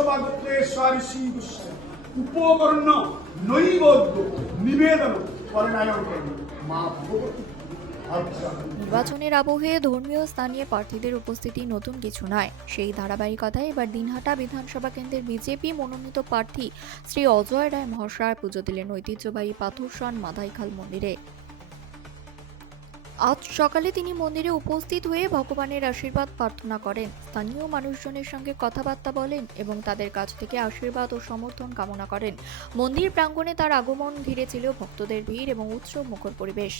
সর্বসভাগোত্রেশ্বরী উপকর্ণ নৈবেদ্য নিবেদন করণায়ন মা ভগবতী। নির্বাচনের আবহে ধর্মীয় স্থানীয় প্রার্থীদের উপস্থিতি নতুন কিছু নয়। সেই ধারাবাহিকতায় এবার দিনহাটা বিধানসভা কেন্দ্রের বিজেপি মনোনীত প্রার্থী শ্রী অজয় রায় মহাশয় পুজো দিলেন ঐতিহ্যবাহী পাথরসন মাধাইখাল মন্দিরে। আজ সকালে তিনি মন্দিরে উপস্থিত হয়ে ভগবানের আশীর্বাদ প্রার্থনা করেন, স্থানীয় মানুষজনের সঙ্গে কথাবার্তা বলেন এবং তাদের কাছ থেকে আশীর্বাদ ও সমর্থন কামনা করেন। মন্দির প্রাঙ্গণে তার আগমন ঘিরে ছিল ভক্তদের ভিড় এবং উৎসব মুখর পরিবেশ।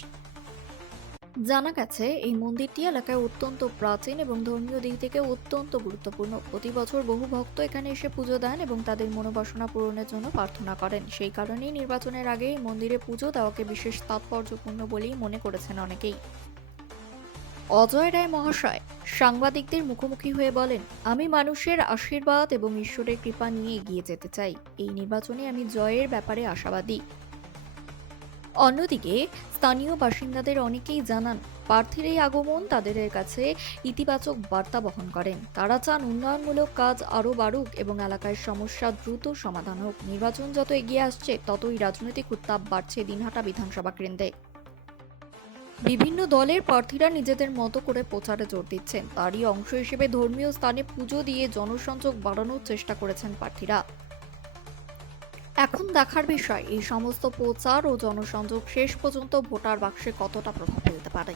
জানা গেছে, এই মন্দিরটি এলাকায় অত্যন্ত প্রাচীন এবং ধর্মীয় দিক থেকে অত্যন্ত গুরুত্বপূর্ণ। প্রতি বছর বহু ভক্ত এখানে এসে পুজো দেন এবং তাদের মনোবাসনা পূরণের জন্য প্রার্থনা করেন। সেই কারণেই নির্বাচনের আগে এই মন্দিরে পুজো দেওয়াকে বিশেষ তাৎপর্যপূর্ণ বলেই মনে করেছেন অনেকেই। অজয় রায় মহাশয় সাংবাদিকদের মুখোমুখি হয়ে বলেন, আমি মানুষের আশীর্বাদ এবং ঈশ্বরের কৃপা নিয়ে এগিয়ে যেতে চাই। এই নির্বাচনে আমি জয়ের ব্যাপারে আশাবাদী। অন্যদিকে স্থানীয় বাসিন্দাদের অনেকেই জানান, প্রার্থীর এই আগমন তাদের কাছে ইতিবাচক বার্তা বহন করেন। তারা চান উন্নয়নমূলক কাজ আরও বাড়ুক এবং এলাকার সমস্যা দ্রুত সমাধান হোক। নির্বাচন যত এগিয়ে আসছে ততই রাজনৈতিক উত্তাপ বাড়ছে দিনহাটা বিধানসভা কেন্দ্রে। বিভিন্ন দলের প্রার্থীরা নিজেদের মতো করে প্রচারে জোর দিচ্ছেন। তারই অংশ হিসেবে ধর্মীয় স্থানে পুজো দিয়ে জনসংযোগ বাড়ানোর চেষ্টা করেছেন প্রার্থীরা। এখন দেখার বিষয়, এই সমস্ত প্রচার ও জনসংযোগ শেষ পর্যন্ত ভোটার বাক্সে কতটা প্রভাব ফেলতে পারে।